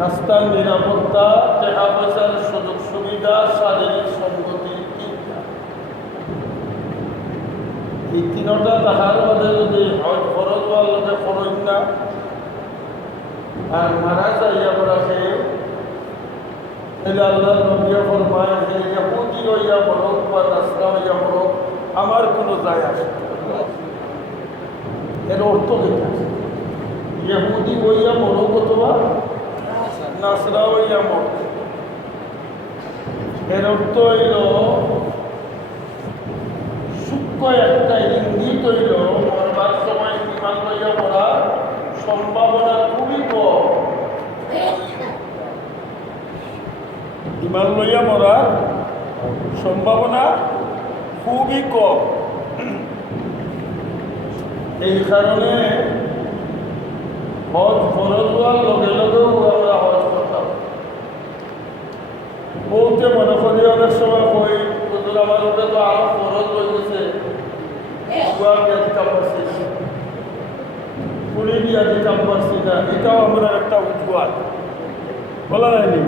রাস্তার নিরাপত্তা, টাকা পয়সার সুযোগ সুবিধা, শারীরিক সংগতি, এই তিনটা তাহার মধ্যে যদি হয় খরচ হওয়ার খরচ না আর মারা যাইয়া পড়া খেয়ে তাহলে আল্লাহ নবিয়া ফরমায় যে ইহুদি হইয়া মরক বা নাসরা হইয়া মরক আমার কোনো যায় আসে না। এর অর্থ যেটা ইহুদি হইয়া মরক অথবা নাসরা হইয়া মরক, এর অর্থ হইল সূক্ষ্ম একটা ইঙ্গিত হইল মরবার সময় বিমান লইয়া মরা সম্ভাবনা খুবই কম। বিমান লইয়া মরার সম্ভাবনা খুবই কম। এই কারণে হজ ফরজ হওয়ার লগে লগেও আমরা হজ করতাম। বলতে মনে করি অনেক সময় কই হুজুর আমার উপরে তো আরো ফরজ হয়ে গেছে, দিয়া দিতাম পারছি না, পুরি দিয়া দিতাম পারছি না, এটাও আমরা একটা উজুয়াত বলা হয়নি।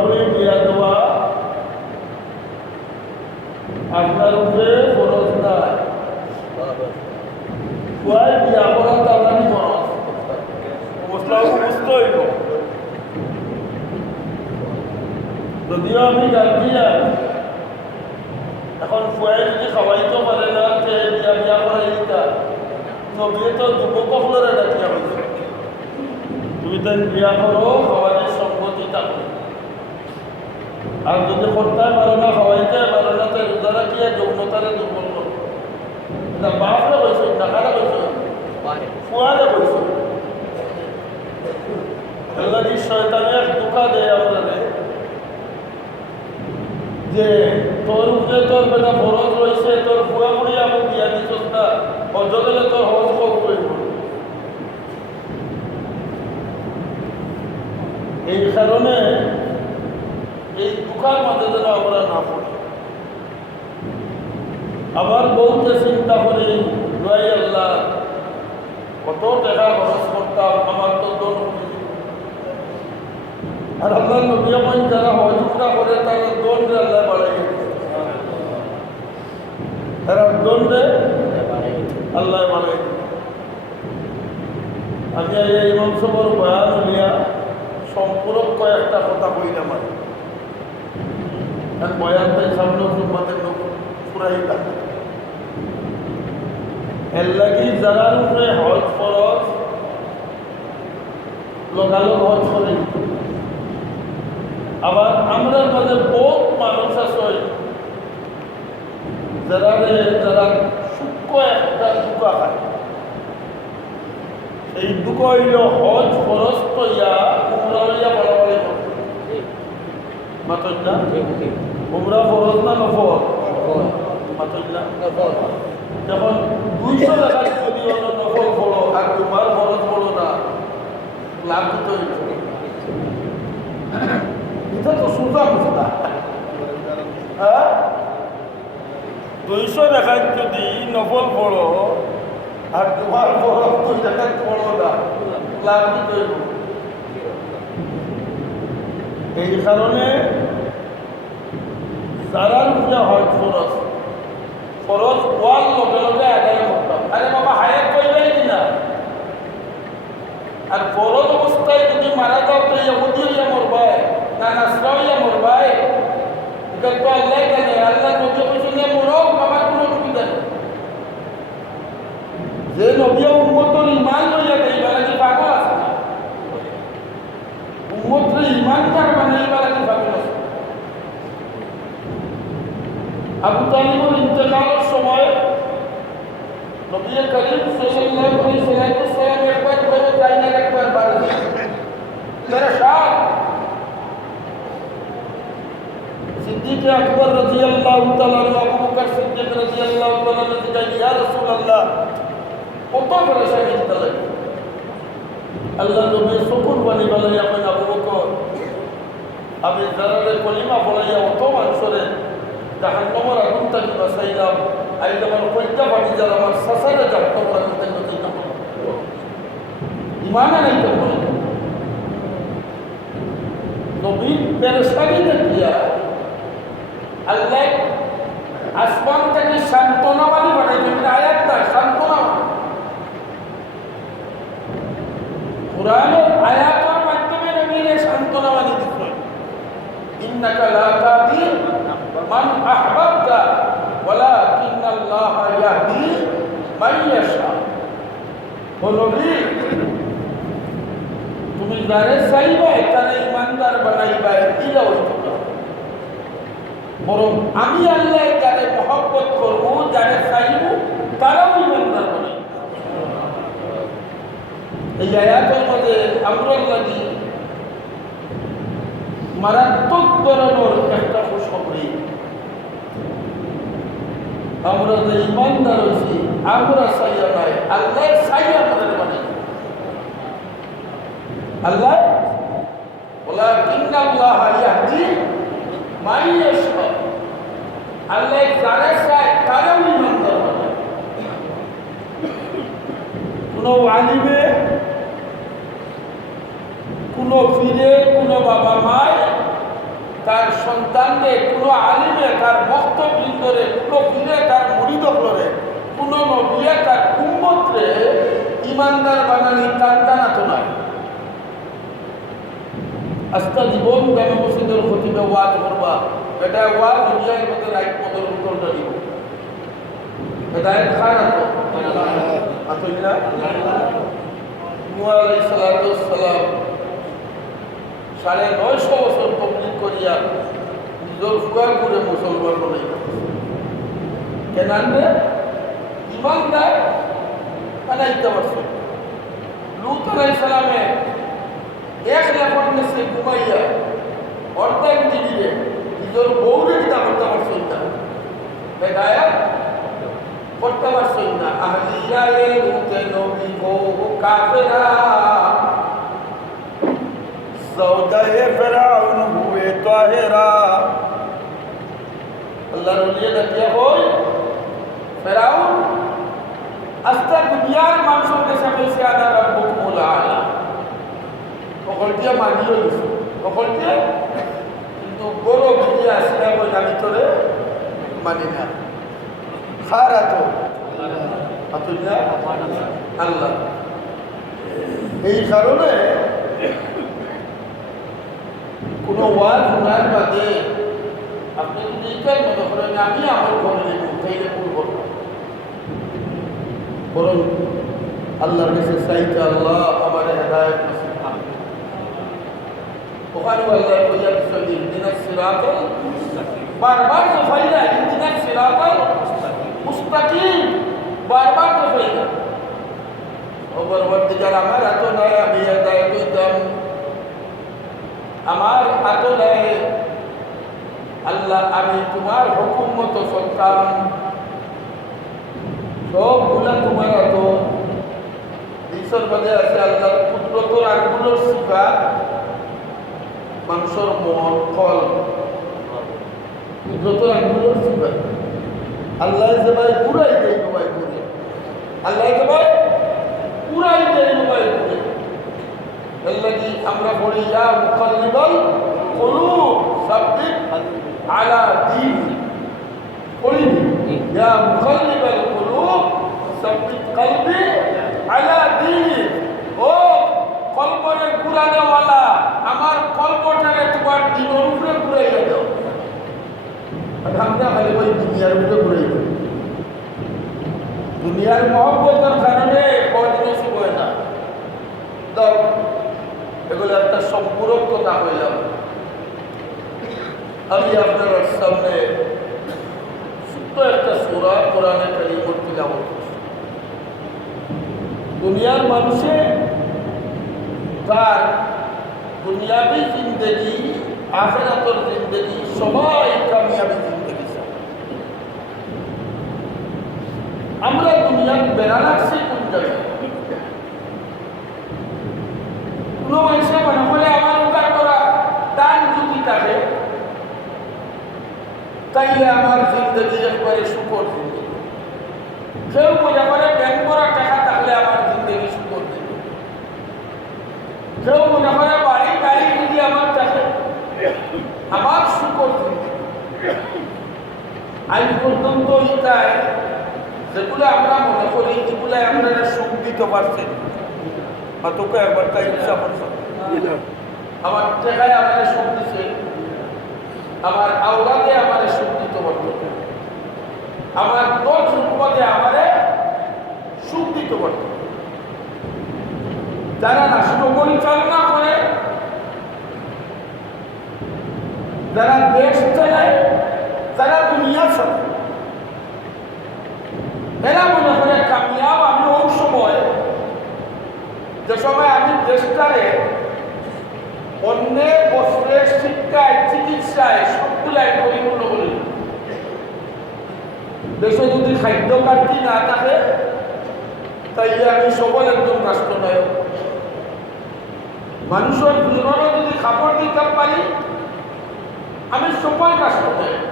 পুরি দিয়া দেওয়া আপনার উপরে ফরজ নাই, কুয়ায় বিয়া করা তার ফরজ অবস্থাও বুঝতে হইব। যদিও আমি গান দিয়া এখন ফুয়াই যদি খাওয়াইতে পারে না বিয়া বিয়া করাই দিতা তবে তো যুবকসকলের ডাকিয়া হয়েছে তুমি তাই বিয়া করো, খাওয়ানোর সম্পত্তি থাকো। আর যদি করতে পারো না, খাওয়াইতে পারো না, তাই রোজা রাখিয়া যৌনতারে দুর্বল করো। এটা বাপরা বলছো, টাকারা বলছো, ফুয়ারে বলছো। আল্লাহর শয়তানে এক ধোঁকা দেয় আমাদের যে তোর উপরে তোর বেটা ফরজ রয়েছে, তোর ফুয়া মুড়ি আমি বিয়া দিচ্ছ না, হজ গেলে তোর হজ করব। এই কারণে এই ধোঁকার মাঝে যেন আমরা না পড়ি। আবার বলতে চিন্তা করি দোয়াই আল্লাহ কত টাকা খরচ করতাম, আমার তো দোল। আর আল্লাহ নবী যারা হজুমরা করে তারা দণ্ডে আল্লাহ বাড়াই, তারা দণ্ডে আল্লাহ বাড়াই। আমি এই মঞ্চবর বয়ান হলিয়া সম্পূরক কয়েকটা কথা কইলাম। আর বয়ানটাই সামনে মাদের লোক পুরাই লাগে। এর লাগি যারা উপরে হজ ফরজ লগালগ হজ করে। আবার আমরা মাঝে বহুত মানুষ আছে যারা সূক্ষ্ম একটা দুঃখা খায়। এই দুঃখ হইল হজ ফরজ কইয়া উমরা হইয়া বাড়াবাড়ি করতে মাতই না। উমরা ফরজ না নফল? মাতই না। যখন 200 টাকা যদি হলো নফল বলো আর তোমার ফরজ বলো না, লাভ তো এটা তো সোজা কথা। 200 টাকা যদি নফল পড়ো আর তোমার ফরজ 2 টাকা পড়ো না, লাভ তো। এই কারণে যারা পূজা হয় ফরজ ফরজ ওয়াল লগে লগে আদায় করতাম। আরে বাবা হায়াত পাইবাই কিনা? আর ফরজ অবস্থায় যদি মারা যাও তো ইহুদি হইয়া মরবাই না নাসরা হইয়া মরবাই, এটা তো আল্লাহ জানে। আল্লাহ নবী কইছেন মরক, আমার কোনো অসুবিধা নেই। যে নবী উম্মতের ঈমান লইয়া দেইবা লাগি পাগল আছে না? উম্মতের ঈমান তার বানাইবা লাগি পাগল আছে। আবু তালিবের ইন্তেকালের সময় নবী করিম সাল্লাল্লাহু আলাইহি ওয়াসাল্লাম একবার বড় চাইনার একবার বাড়ি মেরে শাহ সিদ্দিক আকবর রাদিয়াল্লাহু তাআলা আবু বকর সিদ্দিক রাদিয়াল্লাহু তাআলা বলেন ইয়া রাসূলুল্লাহ কত পরেশানি দিতে লাগে। আল্লাহ নবী শুকর বানি বলে আপনি আবু বকর আমি যারা কলিমা বলাইয়া অত মানুষের জাহান্নামের আগুন থেকে বাঁচাইলাম, আজ আমার কইটা বাড়ি যারা আমার শাসারে জাহান্নামের আগুন থেকে বাঁচাইলাম। ইমান আনাইতে পারে নবীর পেরেশানি দেখিয়া আল্লাহ আসমান থেকে সান্ত্বনাবাদী বানাইছেন। আয়াত না, সান্ত্বনাবাদী কোরআনের আয়াতের মাধ্যমে নবীর সান্ত্বনাবাদী দিচ্ছেন। ইন্নাকা লা তাহদি মান আহবাবতা ওয়ালাকিন্নাল্লাহা ইয়াহদি মান ইয়াশা। ও নবী, তুমি যারে চাইবা তারে ইমানদার বানাইবা, এটা হইতো না। বরং আমি আল্লাহ যারে মহব্বত করবো, যারে চাইব, তারাও ইমানদার বানাইব। এই আয়াতের মধ্যে আমরা লাগি মারাত্মক ধরনের একটা খুশখবরি। আমরা যে ইমানদার হয়েছি, আমরা চাইয়া নাই, আল্লাহ চাই আমাদের বানাই। আল্লাহ ওয়ালাকিন্নাল্লাহা ইয়াহদি মান ইয়াশা। আল্লাহ যারা চায় তারাও ইমানদার বানায়। কোনো আলিমে, কোনো পীরে, কোনো বাবা মায় তার সন্তানকে, কোনো আলিমে তার ভক্তবৃন্দরে, কোনো পীরে তার মুরিদরে, কোনো নবিয়ে তার উম্মতরে ইমানদার বানানি তার জানা তো নাই। আজকা জীবন জামে মসজিদের খতিবে ওয়াজ করবা, এটা ওয়াজ দুনিয়ার মধ্যে রাইট পদের উত্তরটা দিব। হেদায়েত খান আতইলা নূহ আলাইহিস সালাতু ওয়াস সালাম 950 বছর কমপ্লিট করিয়া নিজের ফুয়ার করে মুসলমান বানাইল। কেন আনবে? ইমানদার বানাইতে পারছে। লূত আলাইহিস সালামে এক লেপট নিচে ঘুমাইয়া অর্ধেক দিদিরে নিজের বউরে কিতা করতে পারছেন না, হেদায়েত করতে পারছেন না। আহলিয়া এ লূতে নবী বউ কাফেরা, সৌদায়ে ফেরাউন হুয়ে তাহেরা। আল্লাহর ওলিয়ে দেখিয়া হই ফেরাউন আস্তা দুনিয়ার মানুষের কাছে বলছে আনা রাব্বুকুমুল আলা। সকলকে মানিয়ে গেছে, সকলকে, কিন্তু বড় বুঝে আসলে আমি তোরে মানি না। খারা তো আল্লাহ। এই কারণে কোন ওয়াজ শোনার বাদে আপনি যদি এটাই মনে করেন আমি আমার ঘরে নেব, তাইলে করব না। বরং আল্লাহর কাছে চাইতে আল্লাহ আমার হেদায়েত নসিব করুন। ওখানে আল্লাহ কইয়া দিচ্ছেন ইহদিনাস সিরাতাল মুস্তাকিম, বারবার তো ফাইলা ইহদিনাস সিরাতাল মুস্তাকিম, বারবার তো ফাইলা। ও পরবর্তীকাল আমার এত নয় আমি হেদায়েত হইতাম, আমার হাত নেই আল্লাহ, আমি তোমার হুকুম মতো চলতাম, সবগুলা তোমার হাত। ঈশ্বর বলে আছে আল্লাহর কুদরতের আগুনের সিফাত মানুষের মন কল, কুদরতের আগুনের সিফাত আল্লাহ যে ভাই পুরাই দেয় নবাই করে, আল্লাহ যে ভাই পুরাই দেয় নবাই করে। الذي আমরা বলি ইয়া মুকাল্লিবাল কুলুব সাব্বিত আলা দীন, বলি ইয়া মুকাল্লিবাল কুলুব সাব্বিত কলবি আলা দীন। ও কলবরে ঘুরানো ওয়ালা, আমার কলবটারে তোমার দ্বীনের উপরে ঘুরাইয়া দাও। আমরা খালি ওই দুনিয়ার উপরে ঘুরাই দাও। দুনিয়ার মহব্বতের কারণে কোনদিন শুভ হয় না। দাও, এগুলো একটা সম্পূরক কথা হইলাম। আমি আপনার সামনে ছোট্ট একটা সূরা কোরআনে কারীমের তিলাওয়াত করছি। দুনিয়ার মানুষে তার দুনিয়াবি জিন্দেগি, আখিরাতের জিন্দেগি, সবাই কামিয়াবি জিন্দেগি চায়। আমরা দুনিয়ার বেড়া লাগছি কোন জায়গায়? কোনো মানুষে মনে করে আমার উদ্ধার করা দান যদি থাকে তাইলে আমার জিন্দগি একবারে সুখর জিন্দগি। কেউ মনে করে ব্যাংক করা টাকা থাকলে আমার জিন্দগি সুখর জিন্দগি। কেউ মনে করে বাড়ি গাড়ি যদি আমার থাকে আমার শুকর আজ পর্যন্ত ইটায় যেগুলো আমরা মনে করি এগুলো আমরা সুখ দিতে পারছেন তোকে একবার তাই ইচ্ছা করছে আমার টেকায় আমার সুখ দিছে আমার আওলাদে আমার সুখ দিতে পারত আমার দোষ রূপদে আমারে সুখ দিতে পারত যারা রাষ্ট্র পরিচালনা করে যারা দেশ চালায় যারা দুনিয়া চালায় এরা মনে করে কামিয়াব আমি ওই সময় যে সময় আমি দেশটারে অন্যের বস্ত্রের শিক্ষায় চিকিৎসায় সবগুলাই পরিপূর্ণ করি দেশে যদি খাদ্য ঘাটতি না থাকে তাইলে আমি সকল একজন রাষ্ট্রনায়ক মানুষের জীবনে যদি কাপড় দিতে পারি আমি সকল রাষ্ট্রনায়ক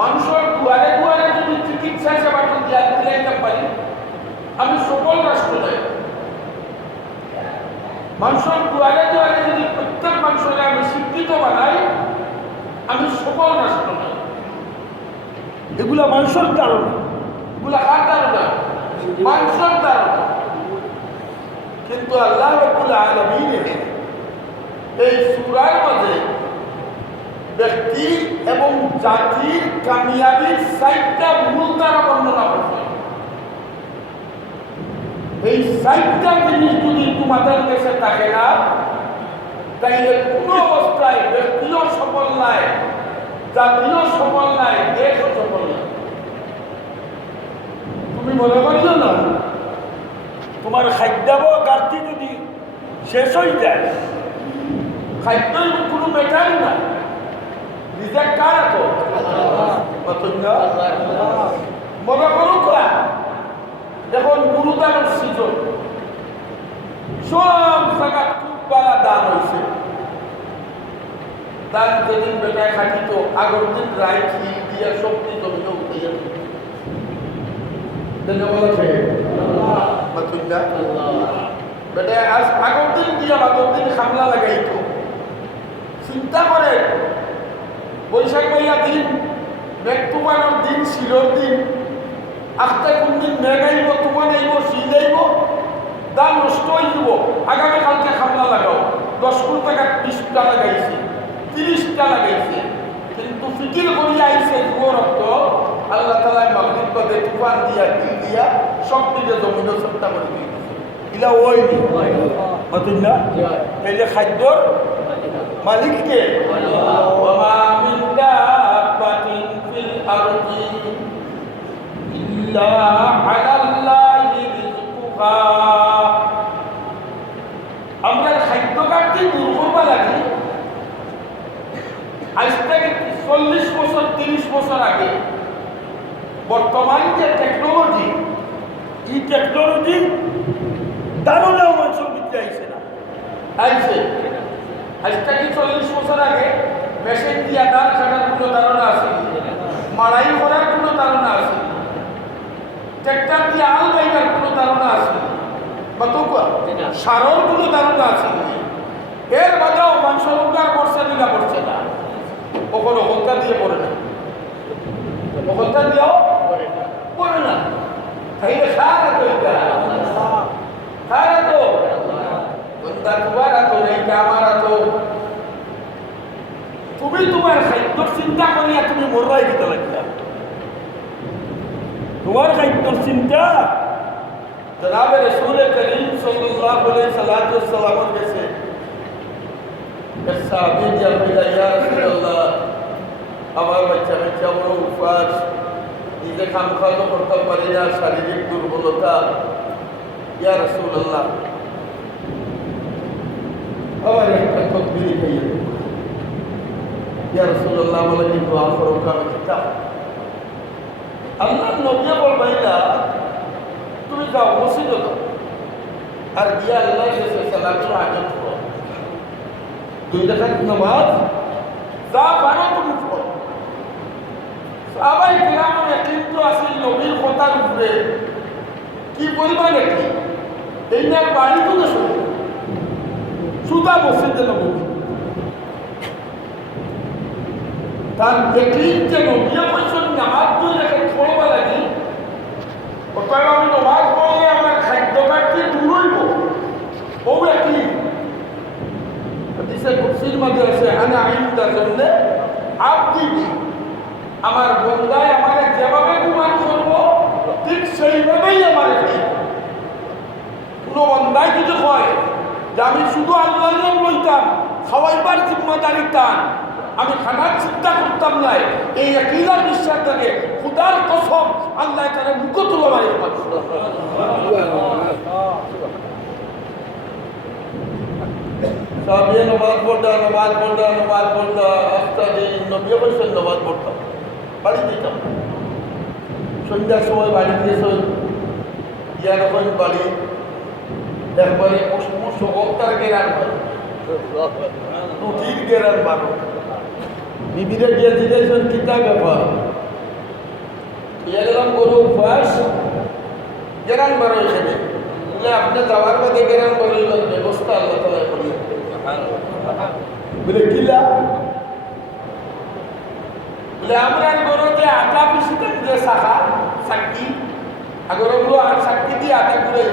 মানুষের দুয়ারে দুয়ারে যদি চিকিৎসা সেবাটা দিতে পারি আমি সকল রাষ্ট্রনায়ক মানুষের দুয়ারে দুয়ারে যদি প্রত্যেক মানুষের আমি শিক্ষিত বানাই আমি সকল রাষ্ট্রনায়ক এগুলা মানুষের ধারণা এগুলা কার ধারণা মানুষের ধারণা কিন্তু আল্লাহ রাব্বুল আলামিনের এই সূরার মধ্যে ব্যক্তি এবং জাতির কামিয়াবির 4টা মূল ধারা বর্ণনা করছে এই 4টা জিনিস যদি তোমাদের কাছে থাকে না তাইলে কোনো অবস্থায় ব্যক্তিও সফল নাই জাতিও সফল নাই দেশও সফল নাই তুমি মনে করিও না তোমার খাদ্যাব ঘাটতি যদি শেষ হয়ে যায় খাদ্যই কোনো মেটাই না রিজেক্ট কার তো মনে করুক এখন গুরুদানের সিজন সব জায়গা খুব বাড়া দান হয়েছে দান যেদিন বেটায় খাটিত আগের দিন রায় খেয়ে দিয়ে সব জমিনে উঠিয়ে বেটায় আজ আগের দিন দিয়ে বাদর দিন খামলা লাগাইত চিন্তা করে বৈশাখ বইয়া দিন মেঘ তুমানোর দিন শিরোর দিন আস্তে কোন দিন মেঘ আইব তুমান আইব শীত আইব দাম নষ্ট হয়ে যাব আগামীকালকে খামলা লাগাও 10 কোটি টাকা 20টা লাগাইছে 30টা লাগাইছে কিন্তু ফিকির করিয়া আইছে রক্ত আল্লাহ তাআলা মাগরিব বাদে তুফান দিয়া দিল দিয়া সব দিকে জমিন সত্তা করে দিয়েছে ইলা ওইনি বুঝুন না তাইলে খাদ্যর মালিক কে ওয়া মিন দাব্বাতিন ফিল আরদি ইল্লা আলাল্লাহি রিজকুহা আমরা খাদ্য ঘাটতি দূর করবা লাগে আজ থেকে 40 বছর 30 বছর আগে বর্তমান যে টেকনোলজি এই টেকনোলজি দারুণেও মানুষের ভিতরে আইছে না আইছে আজ থেকে 40 বছর আগে মেশিন দিয়া ধান কাটার কোনো ধারণা আছে মাড়াই করার কোনো ধারণা আছে ট্রাক্টর দিয়ে আল বাইবার কোনো ধারণা আছে বা তো সারর কোনো ধারণা আছে এর বাদেও মানুষের উপকার করছে না করছে না কখনো হত্যা দিয়ে পড়ে না হত্যা দিয়েও পড়ে না তাইলে সারা তো এটা সারা তো বন্দা তোমার তো এইটা আমার তো তুমি তোমার খাদ্য চিন্তা করিয়া তুমি মরাই দিতে লাগলা তোমার খাদ্য চিন্তা জনাবে রাসূল করিম সাল্লাল্লাহু আলাইহি সাল্লামের কাছে সাহাবী বললেন ইয়া রাসূলুল্লাহ আমার বাচ্চা বাচ্চা বড় উপাস নিজে খাম খাওয়া করতে পারি না শারীরিক দুর্বলতা ইয়া রাসূলুল্লাহ আমার একটা তকবীর খাইয়ে ইয়া রাসূলুল্লাহ বলে কিন্তু আফরকা কিতাব আল্লাহ নবী বলবাইলা তুমি যাও মসজিদে যাও আর গিয়া আল্লাহ সালামের আদব করো 2 রাকাত নামাজ যা পারো তুমি পড়ো সাহাবায়ে কিরামের কিন্তু আসল নবীর কথার উপরে কি পরিমাণে কি এইটার বাড়ি তো শুনো কিবলা মসজিদে নববী তার একলিন যে নবিয়া বলছেন নামাজ দুই রেখে পড়বা লাগি ওটাই আমি নামাজ পড়লে আমার খাদ্য কাটতে দূর হইব ও একলিন হাদিসে কুরসির মধ্যে আছে আনা ইনদা জন্নে আব্দি আমার বন্দায় আমাকে যেভাবে গুমান করবো ঠিক সেইভাবেই আমার কোনো বন্দায় যদি হয় যে আমি শুধু আল্লাহর নাম লইতাম খাওয়াইবার জিম্মাদারি টান আমি খানার চিন্তা করতাম নাই এই একইলা বিশ্বাস থেকে খুদার কসম আল্লাহ তারা মুখ তুলো মারি সাবিয়ে নমাজ পড়তা আস্তাদি নবী বলছেন নমাজ পড়তাম বাড়ি দিতাম সন্ধ্যার সময় বাড়ি দিয়েছে ইয়ার ওখানে বাড়ি একবারে সবতার গেরান মারো রুটির গেরান মারো বিবিরে গিয়ে দিয়েছেন কিতা ব্যাপার গেলাম গরু উপাস গেরান মারো এখানে বলে আপনি যাওয়ার বাদে গেরান মারো ব্যবস্থা আল্লাহ তালা করি বলে কিলা বলে আমরা গরুকে আটা পিসিতেন যে শাখা সাক্ষী আগরগুলো আর সাক্ষী দিয়ে আটা ঘুরে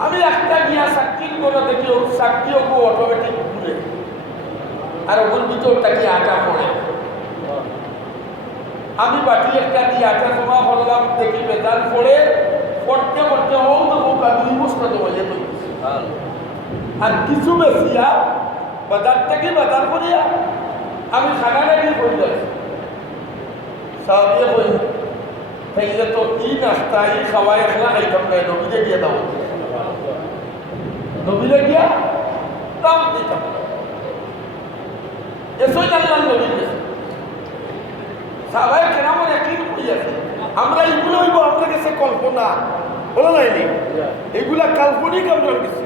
আমি একটা গিয়া সাক্ষীর গরু দেখি ওর সাক্ষী ওকে অটোমেটিক ঘুরে আর ওর ভিতরটা কি আটা পড়ে আমি বাটি একটা দিয়ে আটা জমা করলাম দেখি বেদাল পড়ে পড়তে পড়তে হোক তো হোক আমি বস্তা জমা যেত আর কিছু বেশিয়া বাজার থেকে বাজার করিয়া আমি খানা রেডি করে যাচ্ছি সাহাবিয়ে কই তাইলে তো ই নাস্তা ই খাওয়াই একলা খাইতাম না নবীরে গিয়ে দাও নবীরে গিয়া দাম দিতাম এসই জানলাম নবীর কাছে সাহাবায়ে কেরামের একই হয়ে আছে আমরা এইগুলো হইব আপনার কাছে কল্পনা বলা যায়নি এইগুলা কাল্পনিক আপনার কাছে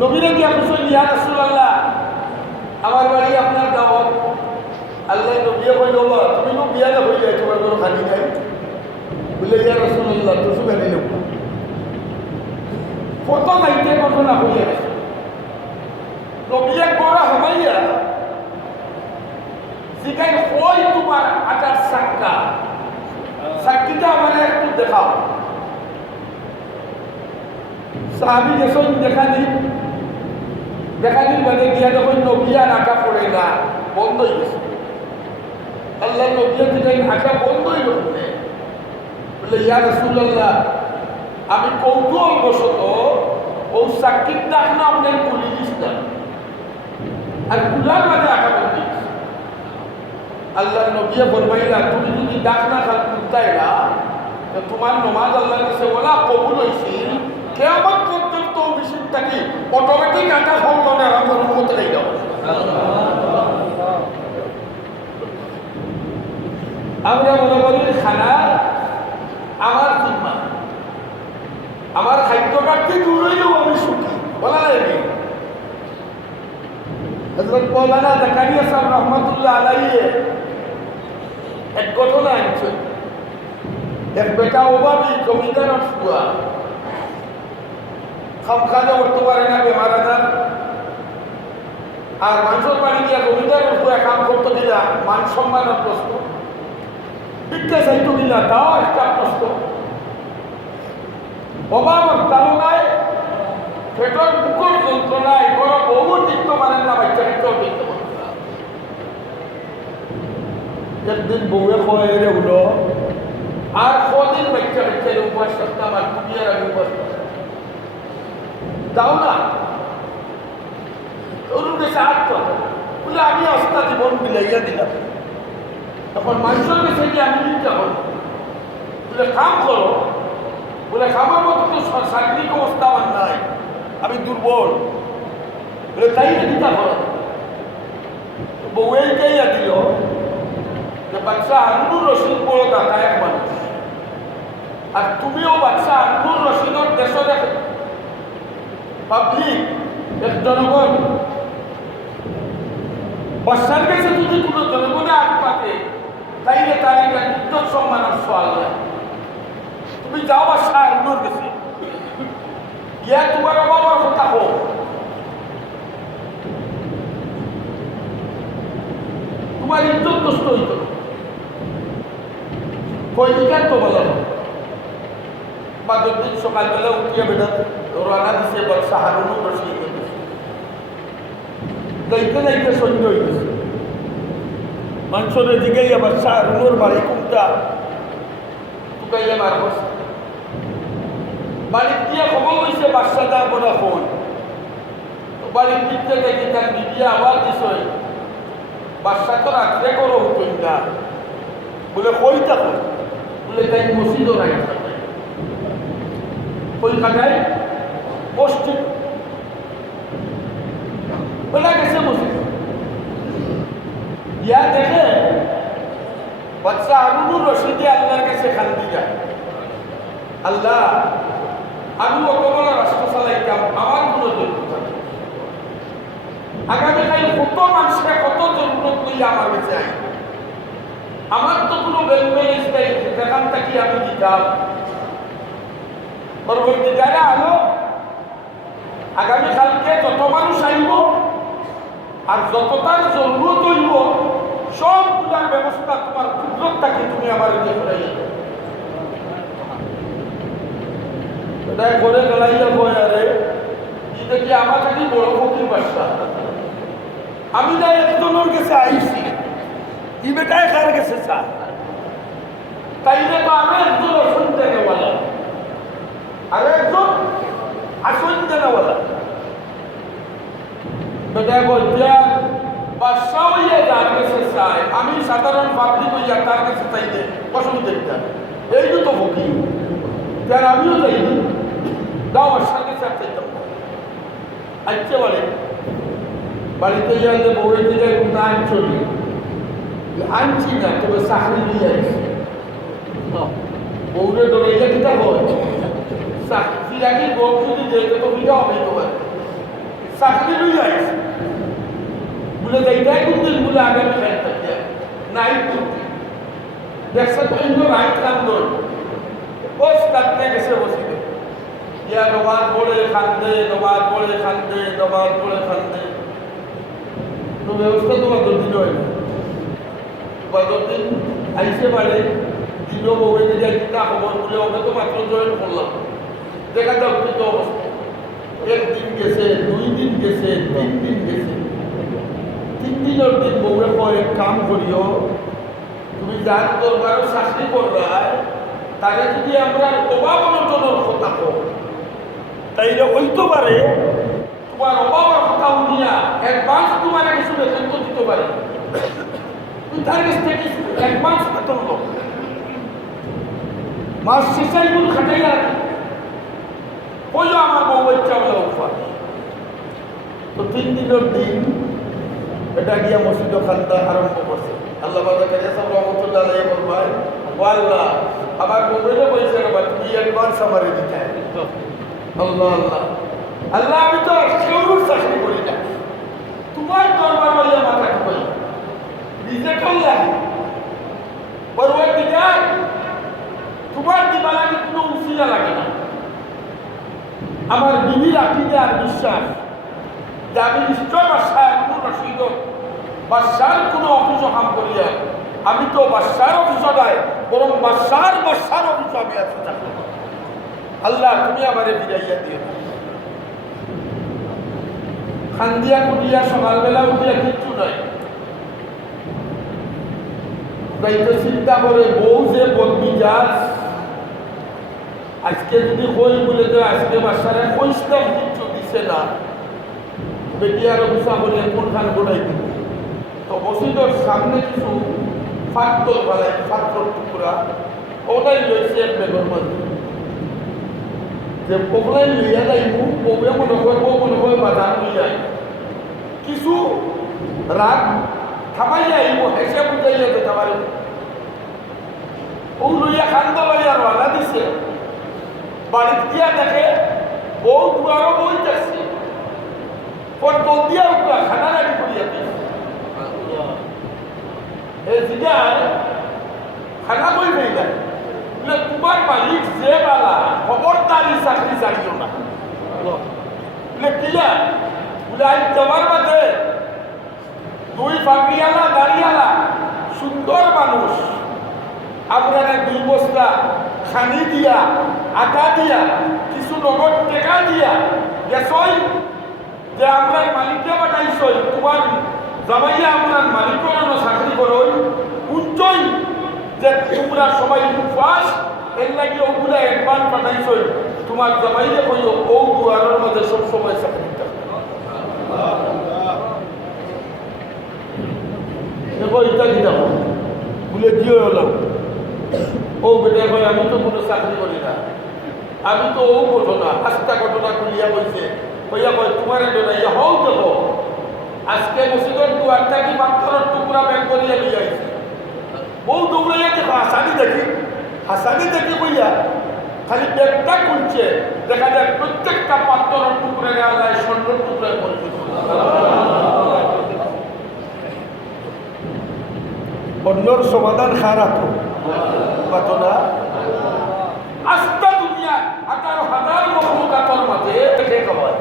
নবীরে গিয়া বলছেন ইয়া রাসূলুল্লাহ আমার বাড়ি আপনার দাওয়াত আল্লাহ নবিয়া কইল তুমি তো বিয়া হয়ে যায় তোমার কোনো খালি নাই বলে ইয়া রাসূলুল্লাহ তো শুনে নিল কত নাইতে ঘটনা হইয়া গেছে নবিয়া করা হমাইয়া জিগাই কই তোমার আটার সাক্কা সাক্ষীটা আমার একটু দেখাও সাহাবী যখন দেখানির বাদে গিয়া যখন নবিয়া আটা পড়ে না বন্ধ হয়ে গেছে আল্লাহ নবিয়া দিলেন আটা বন্ধ হইল বলে ইয়া রাসূলুল্লাহ আমি কৌতূহল বশত ও সাক্ষীর ডাক না আপনার খুলি দিস না আর খুলার বাদে আটা বন্ধ হয়েছে আল্লাহ নবিয়া ফরমাইলা তুমি যদি ডাক না খাল খুলতাই না তোমার নমাজ আল্লাহর কাছে ওলা কবুল হয়েছিল কেমন পর্যন্ত মেশিনটাকে অটোমেটিক আটা ফল না আমার মতো নেই যাও আমরা মনে করি খানা আমার জিম্মা আমার খাদ্য কাটতে দূর হইলেও আমি সুখী বলা যায়নি হযরত মাওলানা জাকারিয়া সাহেব রহমাতুল্লাহ আলাইহি এক ঘটনা আনছে এক বেটা অভাবী জমিদারের ফুয়া খামখানে উঠতে পারে না বেমার আজার আর মানুষের বাড়ি গিয়া জমিদারের ফুয়া কাম করতে দিলা মান সম্মানের প্রশ্ন ভিক্ষা চাইতো দিলা তাও একটা প্রশ্ন অভাব তালনায় পেটর বুকুর যন্ত্রণায় বড় বহু টিকতে পারেন না বাচ্চা টিকতেও টিকতে পারেন না একদিন বউয়ে কয়ে রে হলো আর কদিন বাচ্চার উপাস করতাম আর দুনিয়ার আগে উপাস করতাম যাও না ওর কাছে আটতো বলে আমি অস্তা জীবন বিলাইয়া দিলাম তখন মানুষের কাছে গিয়ে আমি নিতে হল বলে কাম করো বলে খাবার মতো তো শারীরিক অবস্থা আমার নাই আমি দুর্বল বলে তাই দিতা করো বউয়েই যাইয়া দিল যে বাচ্চা হারুনুর রশিদ বড় দাতা এক মানুষ আর তুমিও বাচ্চা হারুনুর রশিদের দেশের এক পাবলিক এক জনগণ বাচ্চার কাছে যদি কোনো জনগণে আগ পাতে তাইলে তার একটা ইজ্জত সম্মানের সওয়াল দেয় তুমি যাও বাচ্চা হারুনুর কাছে ইয়া তোমার বাবার কথা হোক, তোমার ইজ্জত নষ্ট হইত কয়দিকার তো বলা বা দুদিন সকালবেলা উঠিয়া বেটা রানা দিছে বর্ষা হারুনও বসিয়ে গেছে, যাইতে যাইতে সন্ধ্যা হয়ে গেছে। মানুষের দিকেই আবার শাহরুনোর বাড়ি কোনটা টুকাইয়া মার বসে বাড়ির দিয়ে খবর হয়েছে বাচ্চাটা বড় ফোন বাড়ির দিক থেকে তার দিদিয়া আবার দিছে বাচ্চা তো রাত্রে করো হতো না বলে কই থাকো বলে তাই মসজিদও নাই কলকাতায় মসজিদ বলে গেছে মসজিদ ইয়া দেখে বাচ্চা হারুনুর রশিদে আল্লাহর কাছে খান্দি যায়, আল্লাহ আমি অত বড় রাষ্ট্র চালাইতাম, আমার কোনো যোগ্যতা নেই, আগামীকাল কত মানুষরা কত জরুরত লইয়া আমার কাছে আই, আমার তো কোনো ব্যালেন্স নেই, সেখান থেকে আমি দিতাম। পরবর্তীকালে আলো আগামীকালকে যত মানুষ আইব আর যতটার জরুরত হইব সবগুলার ব্যবস্থা তোমার কুদরত থাকে, তুমি আমার দিয়ে করে করে গলাইয়া বয় আরে এটা কি আমার কাছে বড় ফকির বাসা, আমি না একজনের কাছে আইছি ই বেটায় কার কাছে চা, তাইলে তো আমি একজন অসুবিধা নেওয়ালা আর একজন আসন দেওয়ালা বেটা বলছিয়া বাদশাহ হইয়া যার কাছে চায়, আমি সাধারণ পাবলিক হইয়া তার কাছে চাইতে অসুবিধা এই তো ফকির তার আমিও যাইনি দাও বাদশার কাছে আর চাইতাম আচ্ছা বলে বাড়িতে গেলে বউয়ের দিকে কিন্তু আনছনি আনছি না তবে চাকরি নিয়ে আসছি বউরে ধরে এটা কিতা হয় চাকরি আগে বউ যদি দেখে তো বিটা হবে তোমার চাকরি নিয়ে আসছি বলে এইটাই কিন্তু বলে আগামী খাই থাকে নাই করতে দেখছে তো ইন্দো রাইট কাম নয় বস কাটতে গেছে বসিতে ইয়া নমাজ পড়ে খান্দে নমাজ পড়ে খান্দে নমাজ পড়ে খান্দে তো ব্যবস্থা তো দিন হয় না দিন আইসে পারে দিন বউয়ে যে একটা খবর বলে ওকে তো মাত্র জয়েন করলাম দেখা যাক কি তো অবস্থা একদিন গেছে 2 দিন গেছে 3 দিন গেছে 3 দিনের দিন বউরে কয় এক কাম করিও তুমি যার দরবারও চাকরি করবা তাকে যদি আমরা অভাব অনটনের কথা কো তাইলে হইতে পারে তোমার অভাবের কথা উঠিয়া অ্যাডভান্স তোমার কিছু বেতন তো দিতে পারে তুমি তার কাছ থেকে অ্যাডভান্স বেতন লো মাস শেষে গুলো খাটাইয়া রাখি কইলো আমার বউ ইচ্ছা হলো উপাস তো 3 দিনের দিন এটা গিয়া মসজিদ খান্দা আরম্ভ করছে আল্লাহ বাবা কাছে সব রহমতুল্লাহ আলাইহি বলবাই আল্লাহ আমার বউরে বলছে বাবা তুমি অ্যাডভান্স আমারে দিতে আল্লাহ আল্লাহ আল্লাহ আমি তো কেউর চাকরি করি না তোমার দরবার হইয়া মাথা কই নিজে করলা পরবর্তীকাল তোমার দিবানা কোনো উসিলা লাগে না আমার বিবির আকিদা আর বিশ্বাস যে আমি নিশ্চয় বাসায় কোনো রসিদ বাসার কোনো অফিসও কাম করিয়া আমি তো বাসার অফিসও নাই বরং বাসার অফিসও আমি আছি থাকবো আল্লাহ তুমি আমারে বিদাইয়া দিও খান্দিয়া কুটিয়া সকালবেলা উঠিয়া কিচ্ছু নাই তাই তো চিন্তা করে বউ যে বদমিজাজ আজকে যদি কই বলে তো আজকে বাসারে কইসলাম কিচ্ছু দিছে না বেটিয়ার অফিসা বলে কোনখান গোড়াই দিব তো মসজিদের সামনে কিছু ফাটল ফেলাই ফাটল টুকরা ওটাই লইছে এক বেগর মধ্যে যে ওগুলাই লইয়া যাই বউয়ে মনে হয় বউ মনে হয় বাজার লই যায় কিছু রাত থামাই যাইব হেসে বুঝাইয়া যেতে পারে ও লইয়া খান্দা লইয়া রানা দিছে বাড়িতে গিয়া দেখে বউ দুয়ারও বই যাচ্ছে পর দল দিয়া উঠা খানা রাখি করিয়া দিয়েছে এই জিগার খানা বই হয়ে যায় তোমার মালিক যে বালা খবরদারি চাকরি চাকরিও না বুলাই জমার মাঝে দুই পাগড়িওয়ালা দাড়িওয়ালা সুন্দর মানুষ আপনারা 2 বস্তা খানি দিয়া আটা দিয়া কিছু নগদ টেকা দিয়া গেছই যে আমরা মালিককে বানাইছই তোমার জামাইয়া আপনার মালিকের চাকরি করই উঞ্চই যে তোমরা সবাই উপবাস এর লাগে ওগুলা অ্যাডভান্স পাঠাইছই তোমার জামাইয়ে কইও ও দুয়ারের মধ্যে সব সময় চাকরি দেখো এটা কি দেখো বলে দিও হলো ও বেটা ভাই আমি তো কোনো চাকরি করি না আমি তো ও ঘটনা আস্তা ঘটনা খুলিয়া বলছে কইয়া কয় তোমার ডরাইয়া হও দেখো আজকে মসজিদের দুয়ারটা কি পাথরের টুকরা ব্যাগ করিয়া নিয়ে আইছে বউ দৌড়াইয়া দেখো হাসানি দেখি কইয়া খালি ব্যাগটা খুলছে দেখা যায় প্রত্যেকটা পাথরের টুকরা আল্লাহ স্বর্ণের টুকরায় পরিচিত অন্যর সমাধান খারাপ ঘটনা আস্তা দুনিয়া 18,000 মখলুকাতের মাঝে দেখে খাওয়ায়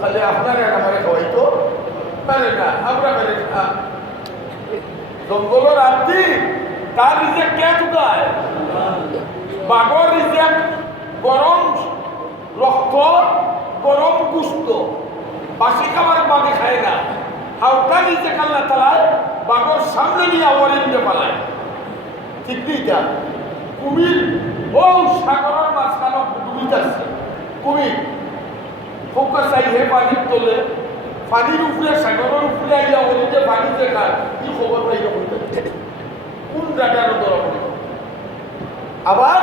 খালি আপনারা আমারে খাওয়াইতো পারে না আমরা পারে না জঙ্গলের আত্মি তার রিজেক কে ঢুকায় বাঘর রিজেক গরম রক্ত গরম গুস্ত বাসি খাবার বাঘে খায় না হাওটা রিজেক আল্লাহ তাআলা বাঘর সামনে নিয়ে অরিন্দে পালায় ঠিক দিটা কুমির ও সাগরের মাঝখানে ডুবিতেছে কুমির ফোকাস আই হে পানির তোলে পানির উপরে সাগরের উপরে আইয়া অরিন্দে পানি দেখা কি খবর পাইয়া বলতে কোন জায়গার দরকার আবার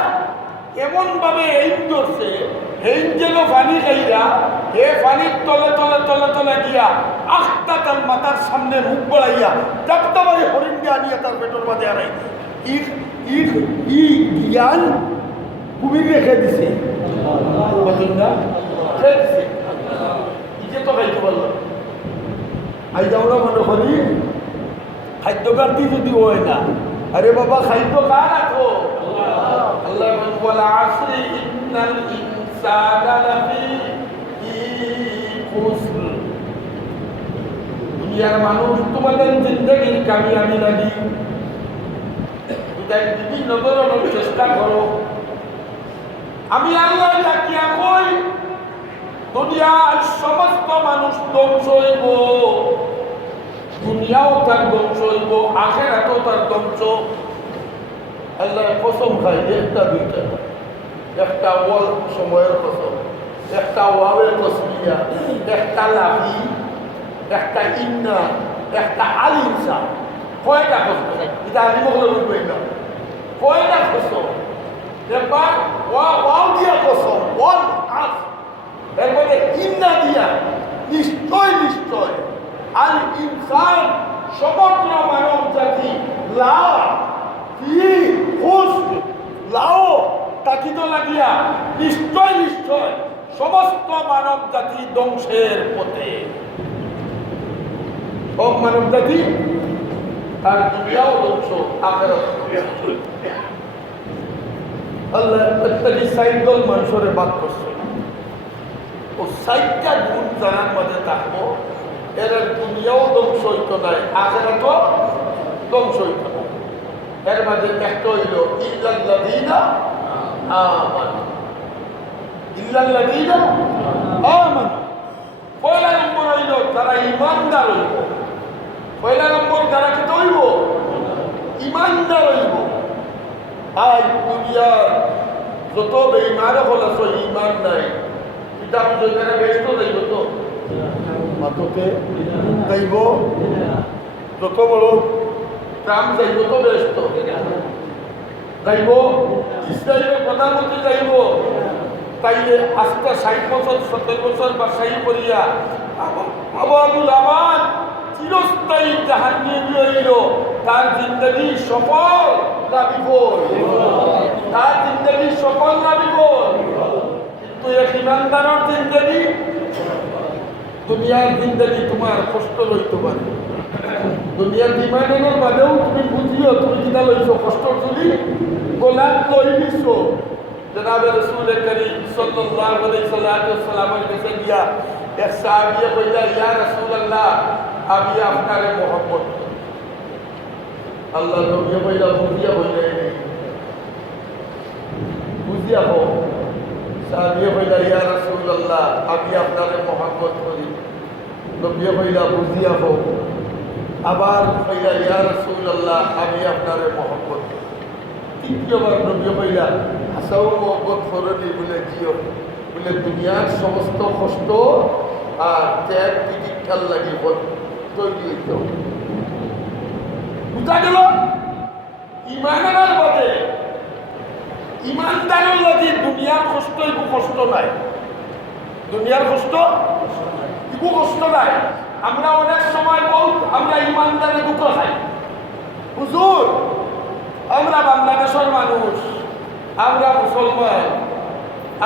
এমন ভাবে এইম করছে এইম যেন পানি খাইরা হে পানির তলে তলে তলে তলে গিয়া আখটা তার মাথার সামনে মুখ বড়াইয়া চাপটা বাড়ি হরিণকে আনিয়া তার পেটের মাঝে আনাই ই জ্ঞান কুমির রেখে দিছে ইজে তো খাইতে পারল আজ আমরা মনে করি খাদ্য ঘাটতি যদি হয় না আরে বাবা খাদ্য কার আছো আল্লাহ বলে আসরি ইন্নাল ইনসানা লাফি খুসর দুনিয়ার মানুষ তোমাদের জিন্দেগির কামিয়াবি লাগি তাই বিভিন্ন ধরনের চেষ্টা করো আমি আল্লাহ ডাকিয়া কই দুনিয়ার সমস্ত মানুষ ধ্বংস হইব দুনিয়াও তার ধ্বংস হইব আখিরাতও তার ধ্বংস আল্লাহ কসম খাই একটা দুইটা একটা ওয়াল সময়ের কসম একটা ওয়াবের কসমিয়া একটা লাভি একটা ইন্না একটা আলিমসা কয়টা কসম এটা আলিমগুলো বুঝবেন না কয়টা কসম একবার ওয়াও দিয়া কসম ওয়াল আস এরপরে ইন্না দিয়া নিশ্চয় নিশ্চয় আল ইনসান সমগ্র মানব জাতি লা ফি খুসর লাও তাকিদ লাগিয়া নিশ্চয় নিশ্চয় সমস্ত মানব জাতি ধ্বংসের পথে সব মানব জাতি তার দুনিয়াও ধ্বংস আখিরাত আল্লাহ প্রত্যেক সাইদল মানুষের বাদ করছে ও সাইদটা গুণ জানার মধ্যে থাকবো এর দুনিয়াও ধ্বংস হইতো নাই আখিরাতও ধ্বংস হইতো না এর মাঝে একটা হইল ইল্লাল্লাযীনা আমানু ইল্লাল্লাযীনা আমানু পয়লা নম্বর হইল যারা ইমানদার হইব পয়লা নম্বর যারা কি হইব ইমানদার হইব আজ দুনিয়ার যত বেঈমান হল আছে ইমান নাই কিতাব যেখানে ব্যস্ত যাইব তো মাতকে যাইব যত বড় কাম যাইব তো ব্যস্ত যাইব ইসরায়েলের প্রধানমন্ত্রী যাইব তাইলে আজকে 60 বছর 70 বছর বাসাই করিয়া আবুল আমান চিরস্থায়ী জাহান্নামী হইল তার জিন্দগি সফল না বিফল তার জিন্দগি সফল না বিফল কিন্তু এক ইমানদারের জিন্দগি দুনিয়ার জিন্দগি তোমার কষ্ট লইতে পারে দুনিয়ার ইমানের বাদেও তুমি বুঝিও তুমি যেটা লইছো কষ্ট যদি গোলাপ লই দিছো জনাবে রাসূল করিম সাল্লাল্লাহু আলাইহি ওয়াসাল্লামের কাছে গিয়া এক সাহাবিয়ে কইলা ইয়া রাসূলুল্লাহ আমি আপনারে মহব্বত করি। আল্লাহ নবী কইলা বুঝিয়া বললেন বুঝিয়া হো। সাহাবিয়ে কইলা ইয়া রাসূলুল্লাহ আমি আপনারে মহব্বত করি। নবী কইলা বুঝিয়া হো। আবার কইলা ইয়া রাসূলুল্লাহ আমি আপনারে মহব্বত করি। তৃতীয়বার নবী কইলা হাসাও মহব্বত করনি বলে জিও বলে দুনিয়ার সমস্ত কষ্ট আর ত্যাগ তিতিক্ষার লাগে তৈরি হইত। বুঝা গেল ইমানের বাদে ইমানদারের লাগে দুনিয়ার কষ্ট একটু কষ্ট নাই। দুনিয়ার কষ্ট একটু কষ্ট নাই। আমরা অনেক সময় আমরা ইমানদারে দুঃখ খাই। হুজুর আমরা বাংলাদেশের মানুষ, আমরা মুসলমান,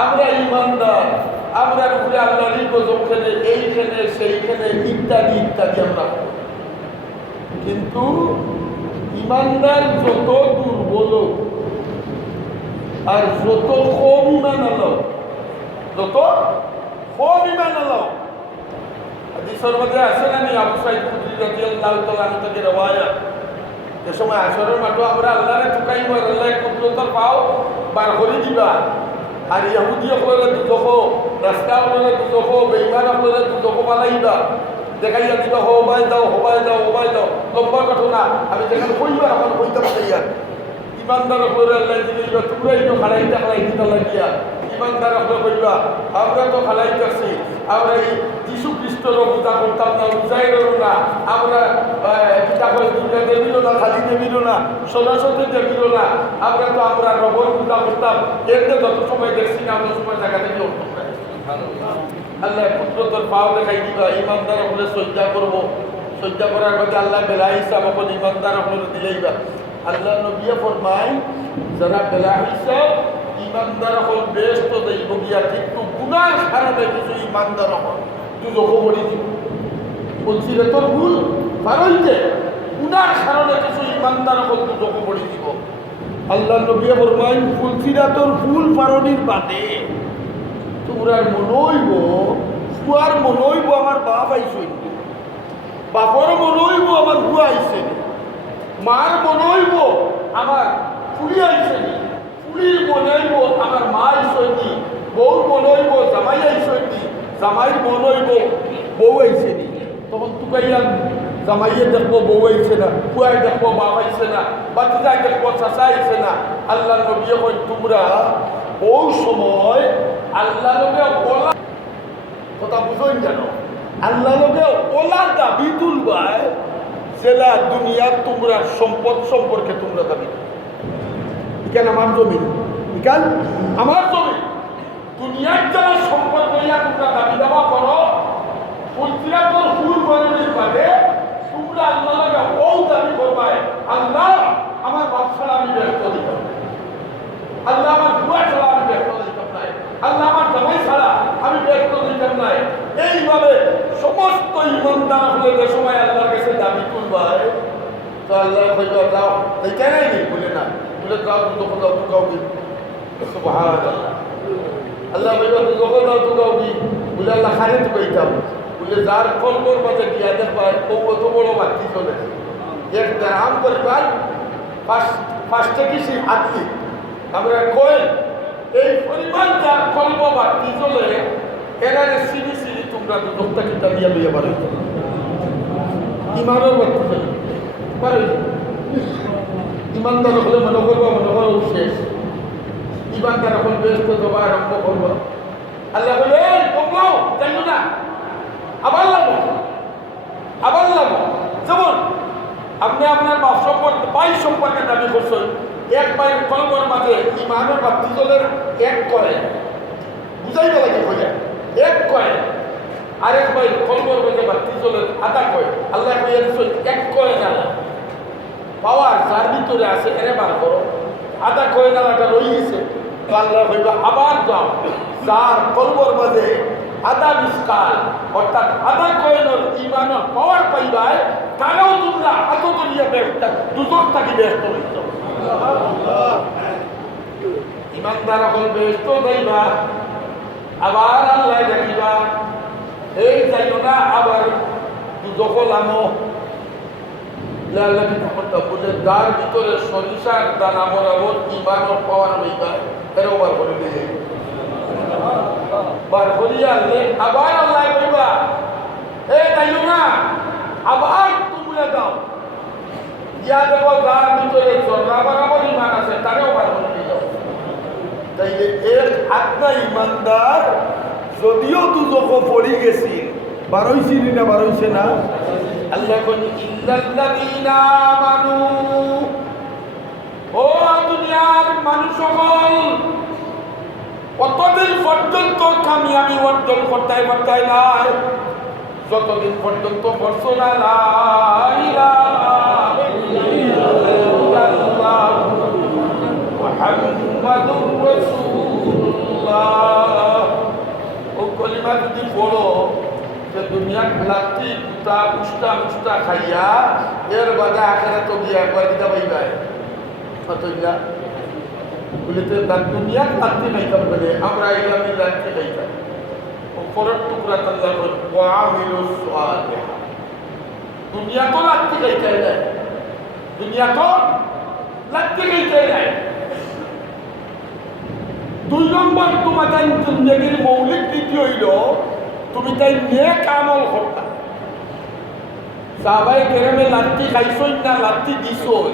আমরা ইমানদার, আমরা উপরে আল্লাহরই গজবখানে এইখানে সেইখানে ইত্যাদি ইত্যাদি আমরা। কিন্তু ইমানদার যত দুর্বল আর যত কম ইমান আলো, যত কম ইমান আলো। হাদিসের মধ্যে আছে না নি আবু সাঈদ খুদরি রাদিয়াল্লাহু তাআলা আনহু থেকে রওয়ায়াত, যে সময় আসরের মাঠে আমরা আল্লাহরে ঠুকাইব, আল্লাহ কুদরতের পাও বার করে দিবা। আর ইহুদি সকলের দুজখ, রাস্তা সকলের দুজখ, বেঈমান সকলের দুজখ বানাইবা, দেখাইয়া দিবা হবাই যাও হবাই যাও হবাই যাও। লম্বা ঘটনা আমি যেখানে কইবা এখন কইতে পারিয়া ইমানদার সকলের আল্লাহ দিবা তোমরা একটু খালাইতে খালাইতে লাগিয়া ইমানদার সকলে কইবা আমরা তো খালাইতেছি, আমরা এই যীশু খ্রিস্টর পূজা করতাম না, উজাইরেরও না, আমরা কিতাবের দুর্গা দেবীরও না, খালি দেবীরও না, সরস্বতী দেবীরও না, আমরা তো আমরা রবর পূজা করতাম। এতে যত সময় দেখছি না আমরা সময় জায়গা থেকে উঠতাম না। আল্লাহ কুদরতের পাও দেখাই দিবা। ইমানদার হলে সজ্জা করবো, সজ্জা করার মধ্যে আল্লাহ বেলা হিসাব এখন ইমানদার হলে দিলেইবা। আল্লাহ নবী ফরমায় যারা বেলা হিসাব ইমানদার হল বেশ তো দেব গিয়া, কিন্তু গুনার কারণে কিছু ইমানদার হল দুজখ বলি দিব। বলছি রে তোর ভুল পারইতে গুনার কারণে কিছু ইমানদার হল দুজখ বলি দিব। আল্লাহ নবী ফরমায় ফুলছিরা তোর ফুল পারনির বাদে তোমরা মনইব ফুয়ার মনইব আমার বাপ আইসই, বাপর মনইব আমার বুয়া আইসে, মার মনইব আমার ফুলি আইসে, ফুলির মনইব আমার মা আইসনি, বউর মনইব জামাই আইসনি, জামাইয়ের মনইব বউ আইসেনি। তখন তুকাইয়া জামাইয়ে দেখবো বউ আইসে না, ফুয়াই দেখবো বাপ আইসে না, বাতিজাই দেখবো চাচা আইসে না। আল্লাহ নবী কই তোমরা ও সময় আল্লাহ লোকে ওলা কথা বুঝোই কেন, আল্লাহ লোকে ওলা দাবি তুলবায় জেলা দুনিয়ার তোমরা সম্পদ সম্পর্কে তোমরা দাবি কেন আমার জমি, কেন আমার জমি দুনিয়ার যারা সম্পদ লইয়া তোমরা দাবি দাবা করো, ফুলছিরা তোর ফুল বনের বাদে তোমরা আল্লাহ লোকে ও দাবি করবায় আল্লাহ আমার বাপ ছাড়া আমি ব্যস্ত দিতাম, আল্লাহ আমার বুয়া ছাড়া আমি ব্যস্ত দিতাম নাই, আল্লাহ আমার জামাই ছাড়া আমি ব্যস্ত দিতাম নাই। এইভাবে সমস্ত ইমানদার হলে যে সময় আল্লাহর কাছে দাবি তুলবায় তো আল্লাহ কইবা যাও এইখানেই নেই বলে না, বলে যাও যখন যাও তো কাউকে সুবহানাল্লাহ। আল্লাহ কইবা যখন যাও তো কাউকে বলে আল্লাহ খারে তো কইতাম বলে যার কলবর মাঝে গিয়া দেখবায় ও কত বড় বাতি চলে এক গ্রাম পরিবার পাঁচটা কৃষি আত্মীয় আমরা কই এই পরিমাণ যার কল্প বাতি চলে এরারে সিঁড়ি সিঁড়ি তোমরা তো দোক্তা কিতা দিয়া লইয়া পারে ইমানের বাতি চলে পারে। ইমানদার হলে মনে করবো মনে করো শেষ, ইমানদার হল ব্যস্ত দেওয়া আরম্ভ করবো। আল্লাহ বলে তোমরাও জানো না আবার লাগো আবার লাগো। যেমন আপনি আপনার বাপ সম্পর্কে ভাই সম্পর্কে দাবি করছেন, এক ভাইয়ের কলমের মাঝে ইমানের বাতি জলের এক করে বুঝাইতে লাগে হইয়া এক কয়, আরেক ভাইয়ের কলমের মাঝে বাতি জলের আধা কয়। আল্লাহ এক কয় না পাওয়ার যার ভিতরে আছে এরে বার করো, আধা কয় নালাটা রয়ে গেছে তো আল্লাহ হইবা আবার যাও যার কলমের মাঝে আধা মিসকাল অর্থাৎ আধা কয়নের ইমানের পাওয়ার পাইবায় তারাও তোমরা আতত নিয়ে ব্যস্ত দুজক থাকি ব্যস্ত হইত। ইমানদার হল ব্যস্ত যাইবা আবার আল্লাহ দেখিবা এই যাইও না আবার যখন আনো বলে যার ভিতরে সরিষার দানা বরাবর ইমানের পাওয়ার হয়ে যায় এরও বার করে দিয়ে বার করিয়া আবার আল্লাহ কইবা এ যাইও না আবার তুমলে দাও ইয়া দেখো যার ভিতরে জর্রা বরাবর ইমান আছে তারেও বার করে দিয়ে যাও তাইলে এর আত্মা ইমানদার যদিও দুজক পড়ি গেছি বারোইছি না বারোইছে না আল্লাহ কোন ইল্লাল্লাযীনা আমানু ও দুনিয়ার মানুষ সকল কতদিন পর্যন্ত কামিয়াবি অর্জন করতে পারতাই নাই যতদিন পর্যন্ত বলছো না লা ইলাহা ইল্লাল্লাহ মুহাম্মাদুর রাসূলুল্লাহ ও কলিমা যদি বলো যে দুনিয়া লাত্তি কুতা মুস্তা মুস্তা খাইয়া এর বাদে আখেরা তো গিয়া একবার দিতে পাইবাই অতইয়া বলে তো দুনিয়া লাত্তি খাইতাম বলে আমরা এলামি লাত্তি খাইতাম উপরের টুকরা তাল্লা বল ওয়ামিলুস সালিহ দুনিয়া তো লাত্তি খাইতাই নাই দুনিয়া তো লাত্তি খাইতাই নাই দুই নম্বর তোমাদের জিন্দগির মৌলিক নীতি হইল তুমি তাই নেক আমল করতা সাহাবায়ে কেরামে লাত্তি খাইছই না লাত্তি দিছই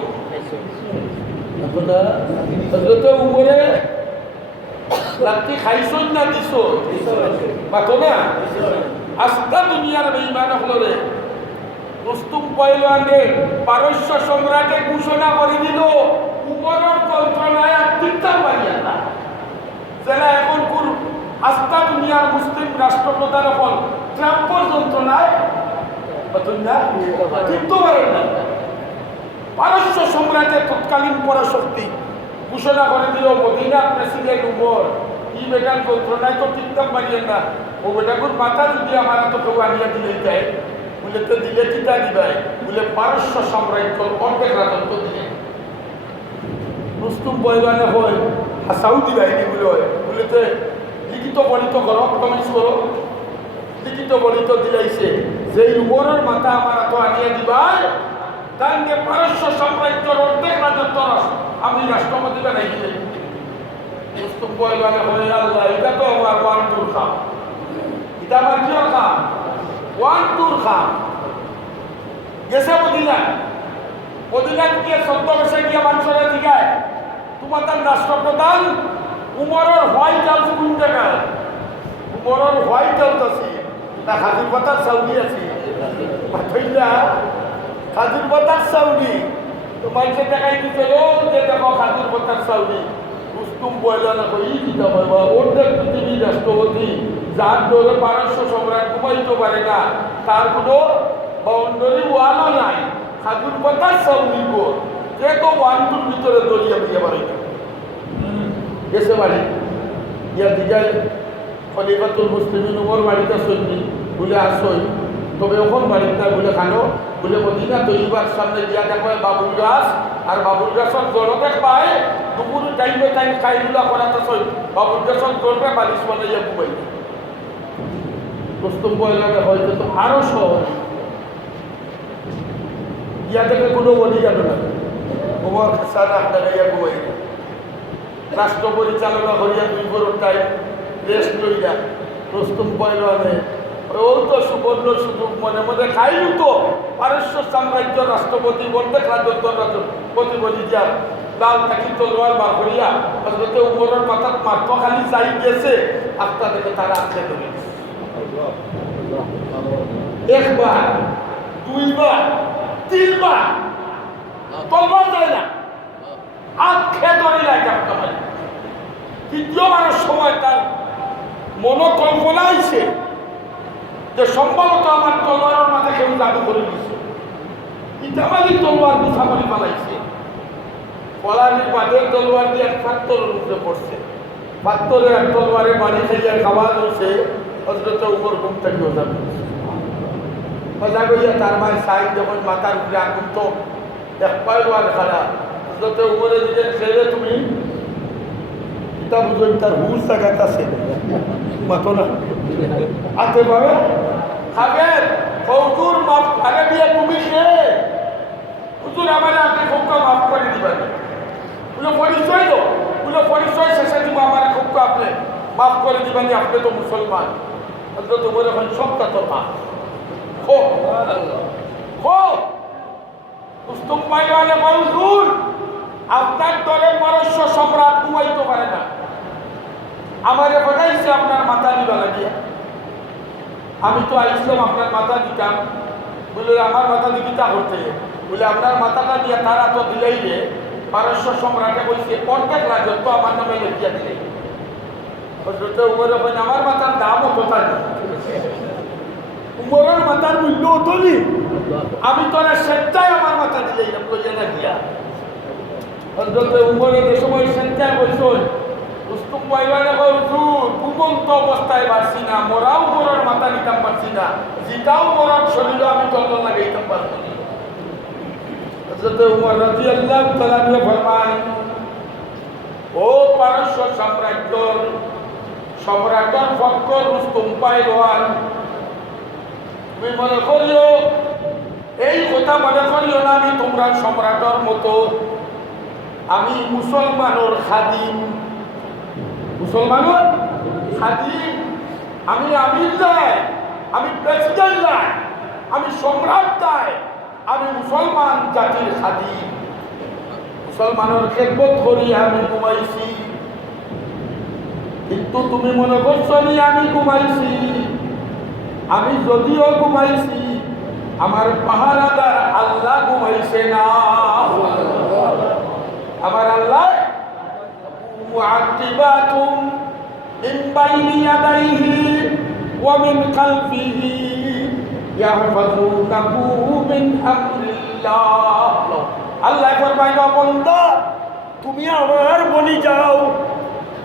হযরত উমরে লাত্তি খাইছই না দিছই মাতো না আস্তা দুনিয়ার বেঈমান হলরে রুস্তুম পয়লওয়ানে পারস্য সম্রাটে ঘোষণা করে দিল উমরের যন্ত্রণায় আর তিনটা পারিয়া না যারা এখন কোন আস্থা দুনিয়ার মুসলিম রাষ্ট্রপ্রধান হল ট্রাম্পের যন্ত্রণায় কিন্তু পারেন না পারস্য সম্রাটের তৎকালীন পরাশক্তি ঘোষণা করে দিল মদিনার প্রেসিডেন্ট উমর ই বেটার যন্ত্রণায় তো টিকতাম পারিয়েন না ও বেটাকুর মাথা যদি আমার তো কেউ আনিয়া দিলে যায় বলে তো দিলে টিকা দিবাই বলে পারস্য সাম্রাজ্য অর্ধেক রাজত্ব দিলে রুস্তুম পয়লানে হয় সাউদি বাহিনী বলে হয় বলে তো লিখিত বলিত করো কমেন্স করো লিখিত বলিত দিলাইছে যে উমরের মাথা আমার তো আনিয়ে দিবাই তাহলে পারস্য সাম্রাজ্যের অর্ধেক রাজত্ব আমি রাষ্ট্রপতি বানাই দিলে রুস্তুম পয়লানে হয় আল্লাহ এটা তো আমার ওয়ান টুর খাম এটা আমার কি খাম ওয়ান টুর খাম গেছে মদিনা গিয়ে সত্য বসে গিয়ে মানুষেরা জিগায় তোমাদের রাষ্ট্রপ্রধান উমরের হোয়াইট হাউস কোন জায়গায় উমরের হোয়াইট হাউস আছে না হাজির বাতার সাউদি আছে হাজির বাতার সাউদি তো মানুষের দেখাই দিতে যে দেখো হাজির বাতার সাউদি রুস্তুম বয়লা না ই দিতে পারবা অর্ধেক পৃথিবীর রাষ্ট্রপতি যার দৌড়ে পারস্য সম্রাট ঘুমাইতে পারে না তার কোনো বাউন্ডারি ওয়ালও নাই হাজির বাতার সাউদি গো যে তো ওয়ানটুর ভিতরে দলিয়া দিয়ে পারে গেছে বাড়ি ইয়া দিঘায় খলিফাতুল মুসলিমিন উমর বাড়িতে সৈনি বলে আসই তবে ওখান বাড়িতে না বলে খানো বলে মদিনা তৈবার সামনে দিয়া দেখো বাবুল গাছ আর বাবুল গাছের জলতে পায় দুপুর টাইমে টাইম খাইগুলা করাতে সই বাবুল গাছের জলটা বালিশ বানাইয়া ঘুমাই রুস্তুম বয়লাকে হয়তো তো আরো সহজ ইয়া থেকে কোনো বলি যাবে না উমর হাসান আপনারা ইয়া ঘুমাই রাষ্ট্র পরিচালনা করিয়া 2 বছর টাইম রেস্ট লইয়া রুস্তুম পয়লানে ও তো সুবর্ণ সুযোগ মনে মনে খাইল তো পারস্য সাম্রাজ্য রাষ্ট্রপতি বলতে রাষ্ট্রপতি বলি যা লাল থাকি তলোয়ার বার করিয়া হযরত উমরের মাথার মাত্র খালি চাই গেছে আপনার দেখে তারা আছে ধরে একবার দুইবার তিনবার তলোয়ার যায় না হাত খেয়ে ধরে নাই কাপড় তৃতীয়বারের সময় তার মনোকল্পনা আইছে যে সম্ভবত আমার তলোয়ারের মাঝে কেউ জাদু করে দিচ্ছে ইতামালি তলোয়ার মুসাফরি পালাইছে পলানির বাদের তলোয়ার দিয়ে এক পাত্তরের উপরে পড়ছে পাত্তরের এক তলোয়ারে বাড়ি খাইয়া খাওয়া হয়েছে হযরত উমর ঘুম থেকে যাবে মজা করিয়া তার মায়ের সাইড যখন মাথার উপরে আগুন তো এক পায়লোয়ার খারাপ হযরত উমরে দিলেন ছেলে তুমি কিতা বুঝুন তার হুশ জায়গাত আছে মাতো না আতে পাবে খাবেন হুজুর মাফ আগে দিয়ে তুমি কে হুজুর আমার আপনি খুবকে মাফ করে দিবেন বলে পরিচয় দো বলে পরিচয় শেষে দিব আমার খুবকে আপনি মাফ করে দিবেন আপনি তো মুসলমান তোমার এখন সবটা তো মাফ হো হো উস্তম পাইওয়ানে হুজুর আপনার দলে পারস্য সম্রাট ঘুমাইতে পারে না আমারে বানাইছে আপনার মাথা নিবা লাগিয়া আমি তো আইসলাম আপনার মাথা দিতাম বলে আমার মাথা দিকিতা করতে বলে আপনার মাথাটা দিয়ে তারা তো দিলেই যে পারস্য সম্রাটে বলছে অর্ধেক রাজত্ব আমার নামে লিখিয়া দিলে উমরে আমার মাথার দামও কোথায় উমরের মাথার মূল্য হতো নি আমি তোরা সেটাই আমার মাথা দিলেই লইয়া না গিয়া উমরে যে সময় সেটাই বলছো উস্তুম পাইবানে হুজুর ঘুমন্ত অবস্থায় পারছি না মোরাও মোরার মাথা নিতাম পারছি না জিতাও মোরার শরীরে আমি তন্দ লাগাইতাম পারছি না হযরত উমর রাদিয়াল্লাহু তাআলা ফরমান ও পারস্য সম্রাটর ফকর উস্তুম পাইলওয়ান তুমি মনে করিও এই কথা মনে করিও না আমি তোমরা সম্রাটর মতো আমি মুসলমানের খাদিম মুসলমানের খাদিম আমি আমির নাই আমি প্রেসিডেন্ট নাই আমি সম্রাট নাই আমি মুসলমান জাতির খাদিম মুসলমানের খেদমত করি আমি ঘুমাইছি কিন্তু তুমি মনে করছো নি আমি ঘুমাইছি আমি যদিও ঘুমাইছি আমার পাহারাদার আল্লাহ ঘুমাইছে না আমার আল্লাহ মুআক্কিবাতুম মিন বাইনি ইয়াদাইহি ওয়া মিন খালফিহি ইয়াহফাযুনাহু মিন আমরিল্লাহ আল্লাহ ফরমায় বান্দা তুমি আমার বলি যাও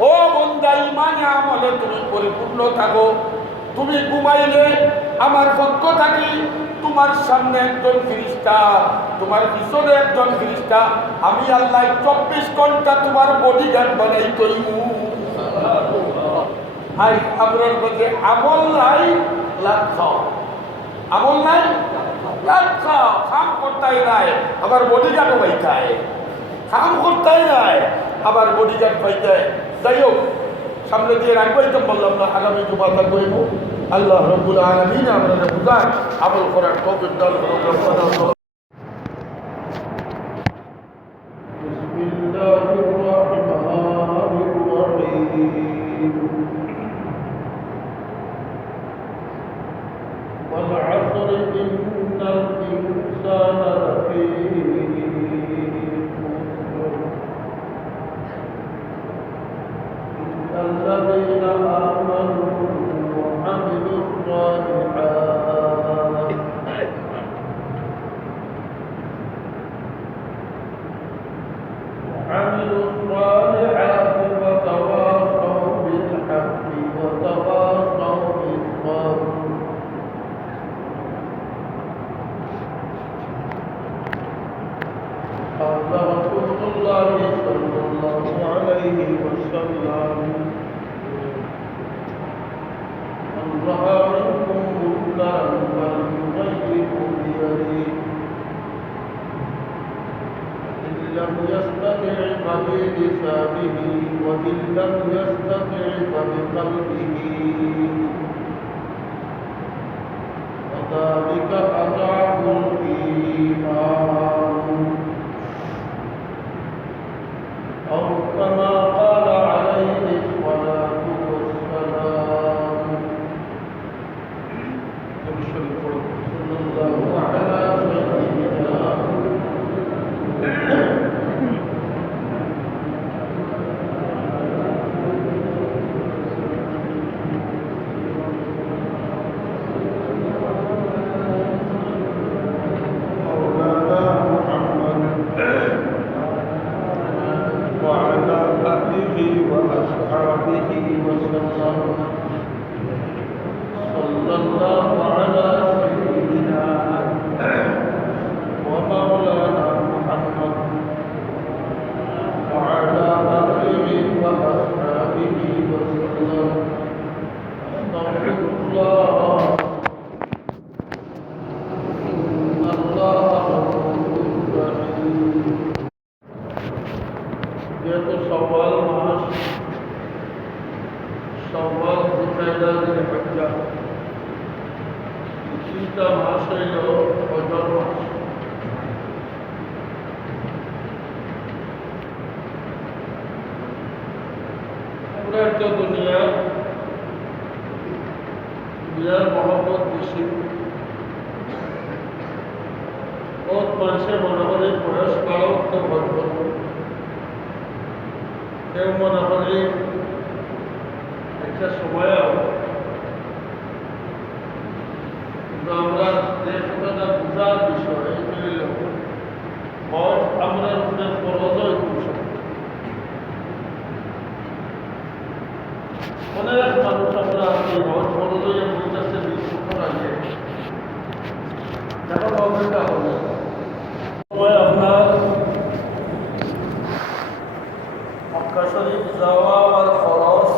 ও বান্দা ঈমানে আমলে তুমি পরিপূর্ণ থাকো তুমি ঘুমাইলে আমার পক্ষ থাকি তোমার সামনে একজন ফেরেশতা তোমার পিছনে একজন ফেরেশতা আমি আল্লাহ 24 ঘন্টা তোমার বডিগার্ড বানাই কইমু আই আমরার মধ্যে আমল নাই লাখ খাও আমল নাই লাখ খাও কাম করতেই নাই আবার বডিগার্ডও পাইতায় কাম করতেই নাই আবার বডিগার্ড পাইতায় যাই হোক সামনে দিয়ে রাখবোই তো বললাম না আগামী জুমাটা কইব আল্লাহ রাব্বুল আলামিন আমাদের বুঝায় আমল করার তৌফিক দান করুন বিসমিল্লাহির রহমানির রহিম ওয়াল আসর ইন্নাল ইনসানা লাফী الذين آمنوا وعملوا الصالحات وتواصوا بالحق وتواصوا بالصبر قال رسول الله صلى الله عليه وسلم من رأى منكم منكرا فليغيره بيده إن لم يستطع فبلسانه وإن لم يستطع فبقلبه وذلك أضعف الإيمان أو كما قال عليه الصلاة والسلام صلى الله على سيدنا তিনটা মাস হইল হজর মাস। আমরা তো দুনিয়া বিরাট মহব্বত বেশি, বহুত মানুষের মনে করে বয়স বাড়ক তো ভোট করব, কেউ মনে করে একটা সময় কিন্তু আমরা যে কথাটা বোঝার বিষয় হইল হজ আমরা উপরে ফরজ অনেক মানুষ আমরা আছি হজ ফরজ হয়ে বুঝতেছে বিশুদ্ধ আগে এখন অবস্থা হবে সময় আপনার মক্কা শরীফ যাওয়া আর খরচ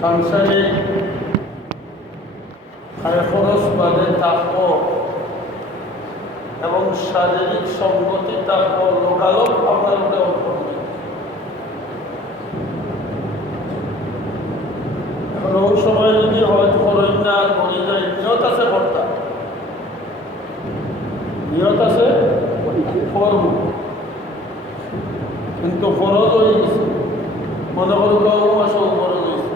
সাংসারিক আয় খরচ বাদে থাকব এবং শারীরিক সংগতি থাকব লোকালোক আপনার উপরে করবে। এখন ওই সময় যদি হয়তো খরচ না করি যায়, নিয়ত আছে কর্তা, নিয়ত আছে করব, কিন্তু খরচ হয়ে গেছে, মনে করো মাসও খরচ হয়েছে,